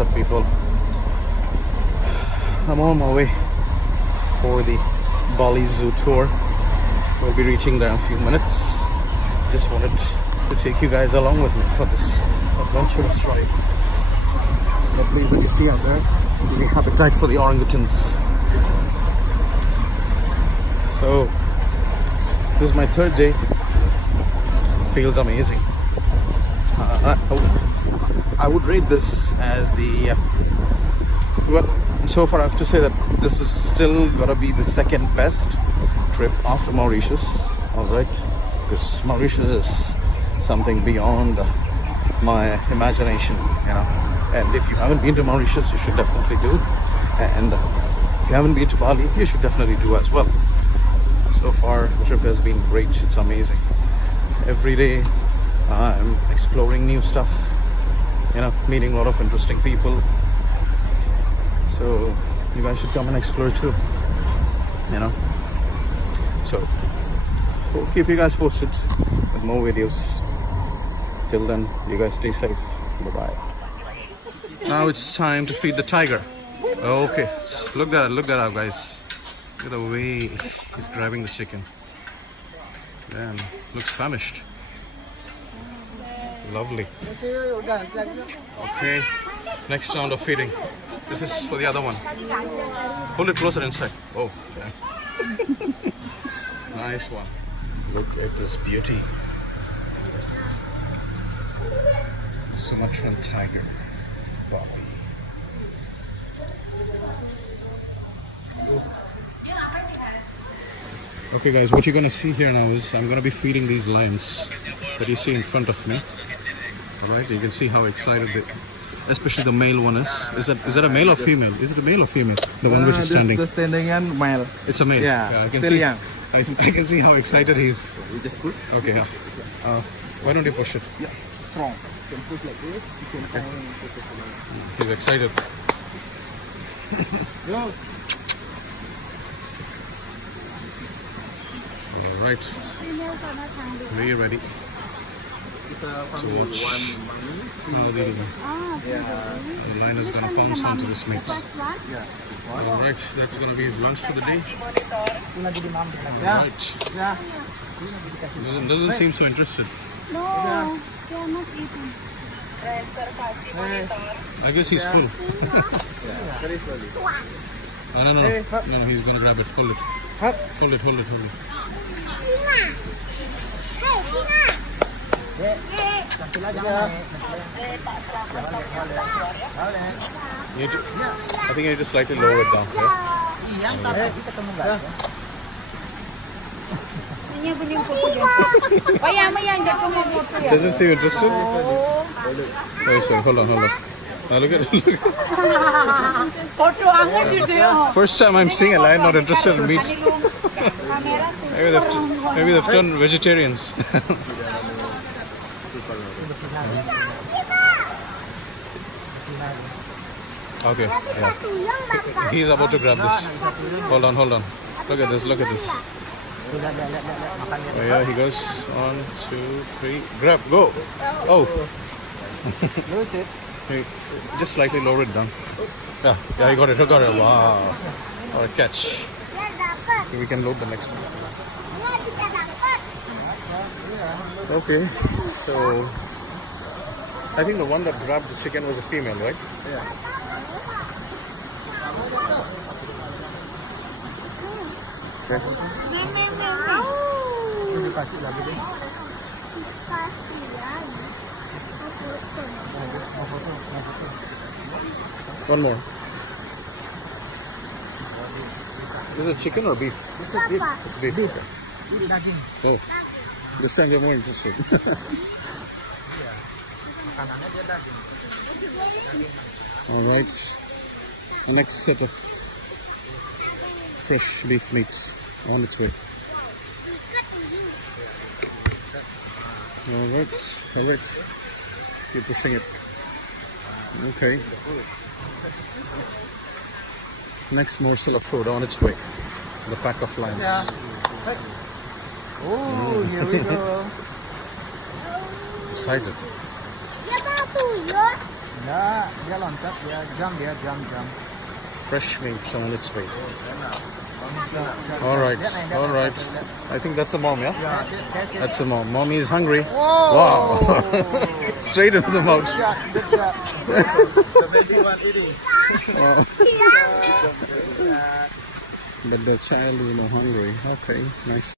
up, people? I'm on my way for the Bali Zoo tour. We'll be reaching there in a few minutes. Just wanted to take you guys along with me for this adventurous ride. Lovely what you see out there. The habitat for the orangutans. So this is my third day. Feels amazing. I would rate this as the well, so far I have to say that this is still gonna be the second best trip after Mauritius. Alright, because Mauritius is something beyond my imagination, you know. And if you haven't been to Mauritius, you should definitely do. And if you haven't been to Bali, you should definitely do as well. So far the trip has been great. It's amazing. Every day I'm exploring new stuff, you know, meeting a lot of interesting people. So you guys should come and explore too, you know. So we'll keep you guys posted with more videos. Till then, you guys stay safe. Bye bye. Now it's time to feed the tiger. Okay, look that up, guys. Look at the way he's grabbing the chicken. Man, looks famished. Lovely. Okay, next round of feeding. This is for the other one. Hold it closer inside. Oh, okay. Nice one. Look at this beauty. Sumatran tiger. Bali. Okay guys, what you're gonna see here now is I'm gonna be feeding these lions that you see in front of me. Alright, you can see how excited they, especially the male one is. Is that a male or female? Is it a male or female? The one which is standing. The standing one male. It's a male. Yeah, I can very see. young. I can see how excited he is. You just push. Okay, yeah. Why don't you push it? Yeah, strong. You can push like this. You can push it like He's excited. Go. Alright. Are you ready? Kita So watch one how the lion is gonna pounce onto this mate. Yeah. Alright, that's gonna be his lunch for the day. Yeah. Alright. Yeah. Doesn't seem so interested. No, they are not eating. I guess he's full. Yeah. Very slowly. Oh, no, he's gonna grab it. Hold it. Hold it. You need to, I think you need to slightly lower it down. Yeah? Doesn't seem interested? Oh, sorry. Hold on. Look at it. First time I'm seeing a lion not interested in meat. Maybe they've turned vegetarians. Okay, yeah. He's about to grab this. Hold on. Look at this. Oh, yeah, he goes. 1, 2, 3. Grab, go. Oh. Hey, just slightly lower it down. Yeah, he got it. Wow. Or a catch. We can load the next one. Okay, so I think the one that grabbed the chicken was a female, right? Yeah. One more. Is it chicken or beef? It's beef. Oh, this time they're more interested. All right. The next set of fresh beef meat on its way. All right. Keep pushing it. Okay. Next morsel of food on its way. The pack of lions. Yeah. Oh, here we go. Excited. Nah, dia loncat, dia jump. Fresh meat on its way. All right. I think that's the mom, yeah? That's the mom. Mommy is hungry. Wow. Straight into the mouth. Good shot. The baby one eating. But the child is not hungry. Okay, nice.